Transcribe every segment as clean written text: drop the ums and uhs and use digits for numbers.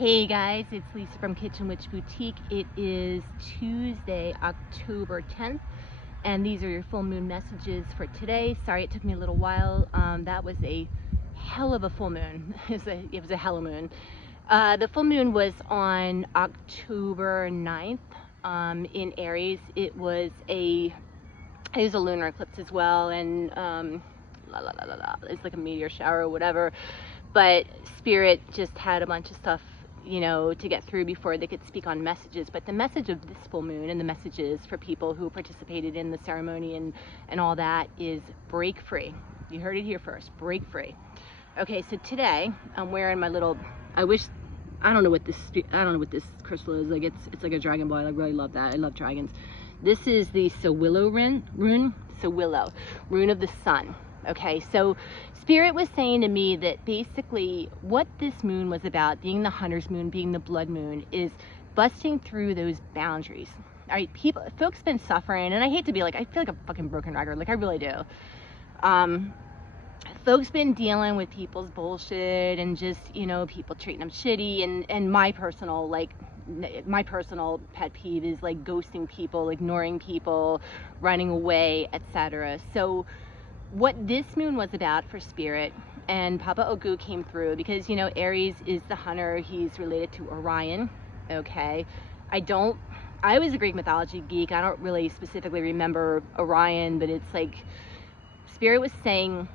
Hey guys, it's Lisa from Kitchen Witch Boutique. It is Tuesday, October 10th, and these are your full moon messages for today. Sorry it took me a little while. That was a hell of a full moon. It was a hell of a moon. The full moon was on October 9th in Aries. It was a lunar eclipse as well, and it's like a meteor shower or whatever. But Spirit just had a bunch of stuff, you know, to get through before they could speak on messages. But the message of this full moon and the messages for people who participated in the ceremony and all that is break free. You heard it here first, break free. Okay, so today I'm wearing my little, I don't know what this crystal is. Like it's like a dragon ball. I really love that. I love dragons. This is the SOWILO rune, SOWILO, rune of the sun. Okay, so Spirit was saying to me that basically what this moon was about, being the hunter's moon, being the blood moon, is busting through those boundaries. All right, folks been suffering, and I hate to be like, I feel like a fucking broken record, like I really do. Folks been dealing with people's bullshit and just, you know, people treating them shitty, and my personal pet peeve is like ghosting people, ignoring people, running away, etc. So what this moon was about for Spirit, and Papa Ogou came through because, you know, Aries is the hunter. He's related to Orion. Okay, I was a Greek mythology geek. I don't really specifically remember Orion, but it's like Spirit was saying,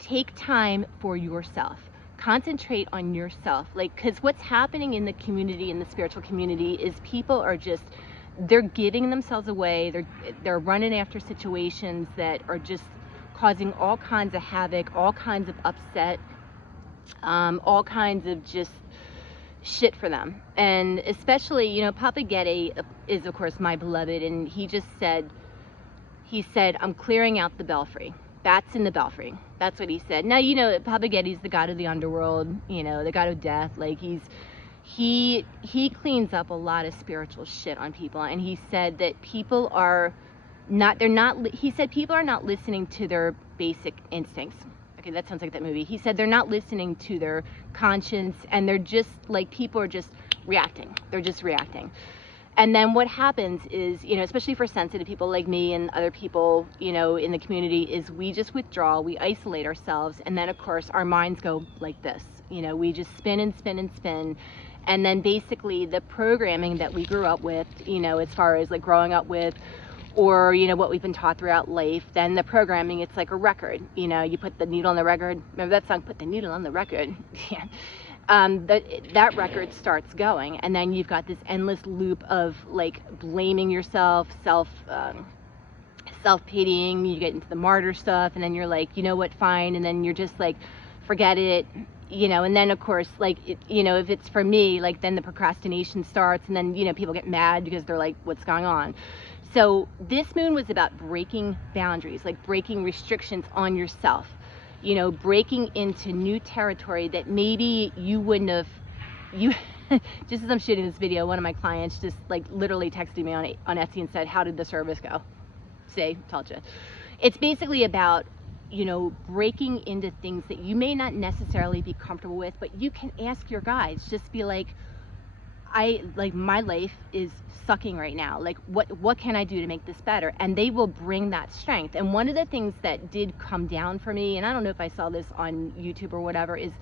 take time for yourself, concentrate on yourself. Like, because what's happening in the community, in the spiritual community, is people are just, they're giving themselves away. They're running after situations that are just causing all kinds of havoc, all kinds of upset, all kinds of just shit for them. And especially, you know, Papa Gede is of course my beloved, and he said, I'm clearing out the belfry. Bats in the belfry. That's what he said. Now, you know, Papa Gede's the god of the underworld, you know, the god of death. Like he cleans up a lot of spiritual shit on people, and he said that people are not listening to their basic instincts. Okay, that sounds like that movie. He said they're not listening to their conscience, and they're just like, people are just reacting. They're just reacting. And then what happens is, you know, especially for sensitive people like me and other people, you know, in the community, is we just withdraw, we isolate ourselves, and then of course our minds go like this. You know, we just spin and spin and spin. And then basically the programming that we grew up with, you know, as far as like growing up with, or, you know, what we've been taught throughout life, then the programming, it's like a record. You know, you put the needle on the record. Remember that song, Put the Needle on the Record? Yeah. That record starts going, and then you've got this endless loop of like blaming yourself, self-pitying. You get into the martyr stuff, and then you're like, you know what, fine, and then you're just like, forget it, you know. And then of course, like, you know, if it's for me, like, then the procrastination starts, and then, you know, people get mad because they're like, what's going on? So this moon was about breaking boundaries, like breaking restrictions on yourself, you know, breaking into new territory that maybe you wouldn't have, just as I'm shooting this video, one of my clients just like literally texted me on Etsy and said, how did the service go? See, told you. It's basically about, you know, breaking into things that you may not necessarily be comfortable with, but you can ask your guides. Just be like, my life is sucking right now. Like, what can I do to make this better? And they will bring that strength. And one of the things that did come down for me, and I don't know if I saw this on YouTube or whatever, is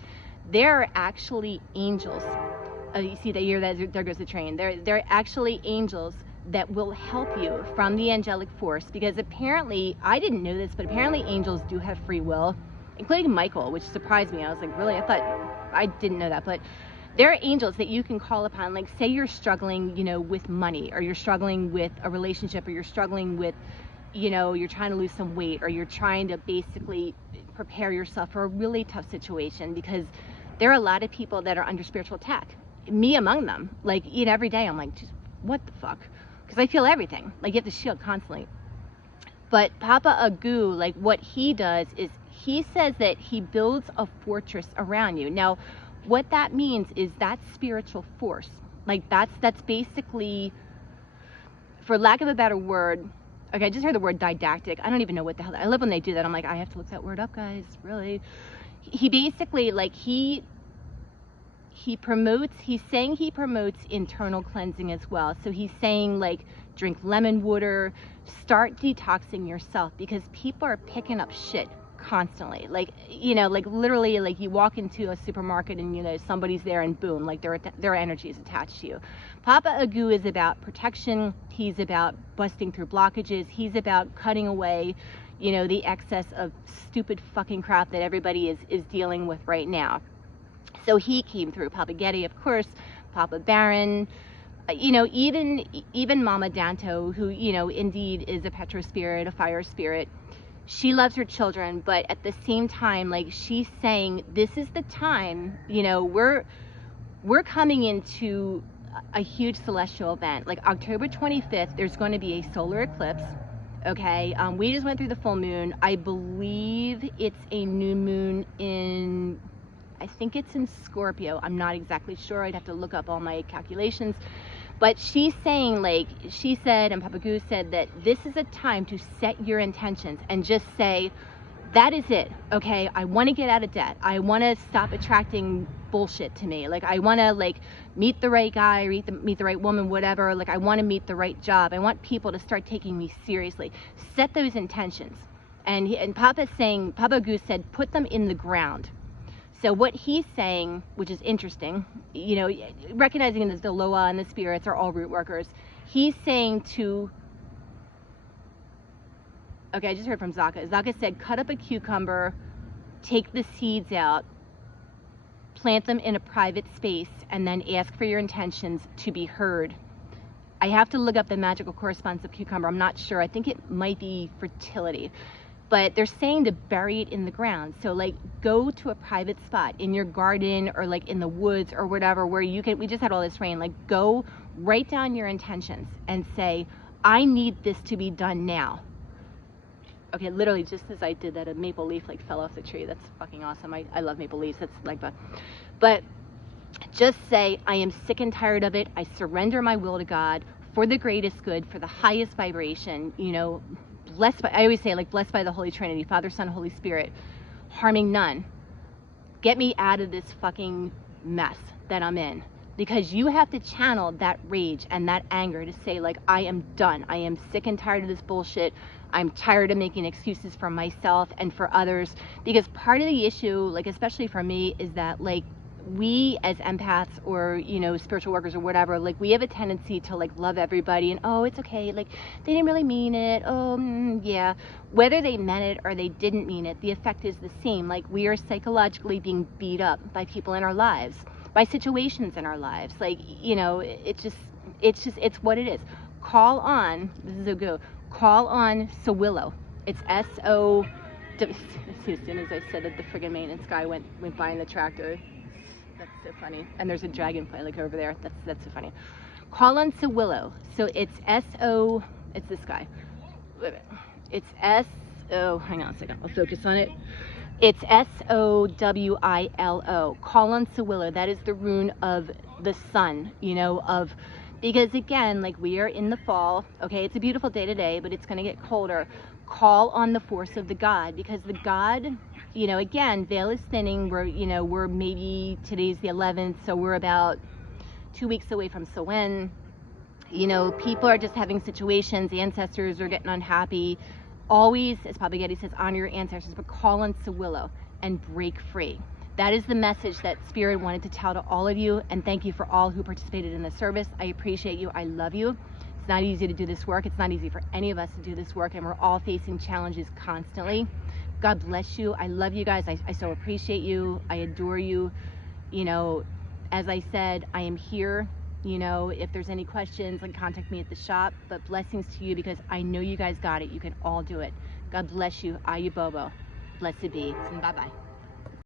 there are actually angels. You see that here, there goes the train. There are actually angels that will help you from the angelic force, because apparently, I didn't know this, but apparently angels do have free will, including Michael, which surprised me. I was like, really? I didn't know that, but there are angels that you can call upon. Like, say you're struggling, you know, with money, or you're struggling with a relationship, or you're struggling with, you know, you're trying to lose some weight, or you're trying to basically prepare yourself for a really tough situation, because there are a lot of people that are under spiritual attack, me among them. Like, every day I'm like, just what the fuck? Because I feel everything. Like, you have to shield constantly. But Papa Ogou, like, what he does is he says that he builds a fortress around you. Now, what that means is that spiritual force, like that's basically, for lack of a better word, okay, I just heard the word didactic. I don't even know what the hell, I love when they do that. I'm like, I have to look that word up, guys, really. He basically, like, he he's saying he promotes internal cleansing as well. So he's saying, like, drink lemon water, start detoxing yourself, because people are picking up shit constantly. Like, you know, like literally, like you walk into a supermarket and, you know, somebody's there and boom, like their energy is attached to you. Papa Ogou is about protection. He's about busting through blockages. He's about cutting away, you know, the excess of stupid fucking crap that everybody is dealing with right now. So he came through. Papa Gede, of course, Papa Baron, you know, even Mama Danto, who, you know, indeed is a Petro spirit, a fire spirit. She loves her children, but at the same time, like, she's saying, this is the time, you know, we're coming into a huge celestial event. Like October 25th, there's going to be a solar eclipse. Okay, we just went through the full moon. I believe it's a new moon in, I think it's in Scorpio. I'm not exactly sure. I'd have to look up all my calculations. But she's saying, like, she said, and Papa Ogou said, that this is a time to set your intentions and just say, that is it, okay? I want to get out of debt. I want to stop attracting bullshit to me. Like, I want to, like, meet the right guy, meet the right woman, whatever. Like, I want to meet the right job. I want people to start taking me seriously. Set those intentions. And Papa's saying, Papa Ogou said, put them in the ground. So what he's saying, which is interesting, you know, recognizing that the Loa and the spirits are all root workers, he's saying to, okay, I just heard from Zaka. Zaka said, cut up a cucumber, take the seeds out, plant them in a private space, and then ask for your intentions to be heard. I have to look up the magical correspondence of cucumber. I'm not sure. I think it might be fertility. But they're saying to bury it in the ground. So, like, go to a private spot in your garden or like in the woods or whatever, where you can, we just had all this rain, like, go write down your intentions and say, I need this to be done now. Okay, literally just as I did that, a maple leaf like fell off the tree. That's fucking awesome. I love maple leaves. That's like the, but just say, I am sick and tired of it. I surrender my will to God for the greatest good, for the highest vibration, you know, blessed by, I always say, like, blessed by the Holy Trinity, Father, Son, Holy Spirit, harming none. Get me out of this fucking mess that I'm in. Because you have to channel that rage and that anger to say, like, I am done. I am sick and tired of this bullshit. I'm tired of making excuses for myself and for others. Because part of the issue, like, especially for me, is that, like, we as empaths or, you know, spiritual workers or whatever, like, we have a tendency to, like, love everybody and, oh, it's okay, like, they didn't really mean it, oh, yeah. Whether they meant it or they didn't mean it, the effect is the same. Like, we are psychologically being beat up by people in our lives, by situations in our lives. Like, you know, it's what it is. Call on, this is Ogou, call on SOWILO. It's S-O, as soon as I said that, the friggin' maintenance guy went by in the tractor. That's so funny. And there's a dragonfly, like, over there. That's so funny. Call on SOWILO. So it's S-O, it's this guy. It's S-O, hang on a second, I'll focus on it. It's S-O-W-I-L-O. Call on SOWILO. That is the rune of the sun, you know, of, because again, like, we are in the fall, okay, it's a beautiful day today, but it's going to get colder. Call on the force of the God, because the God, you know, again, veil is thinning. We're, you know, we're maybe, today's the 11th, so we're about 2 weeks away from Samhain. You know, people are just having situations, the ancestors are getting unhappy. Always, as Papa Gede says, honor your ancestors, but call on SOWILO and break free. That is the message that Spirit wanted to tell to all of you, and thank you for all who participated in the service. I appreciate you. I love you. It's not easy to do this work. It's not easy for any of us to do this work, and we're all facing challenges constantly. God bless you. I love you guys. I so appreciate you. I adore you. You know, as I said, I am here. You know, if there's any questions, like, contact me at the shop. But blessings to you, because I know you guys got it. You can all do it. God bless you. Ayu Bobo. Blessed be. And bye-bye.